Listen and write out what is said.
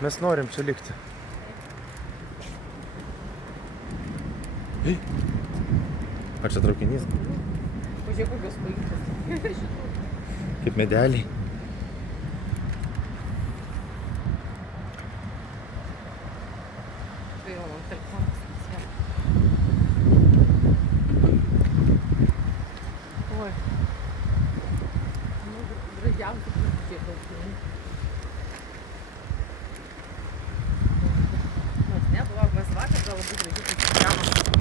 Mes norim čia likti. Ar čia traukinys? Pažiūrėk, kokios palyčios. Kaip medeliai. Tai jau man telefonas visiem. Oi. Nu, gražiausiai pasižiūrėk traukinį. Nors ne, palauk, mes vakar gal labai gražiai pasižiūrėjom.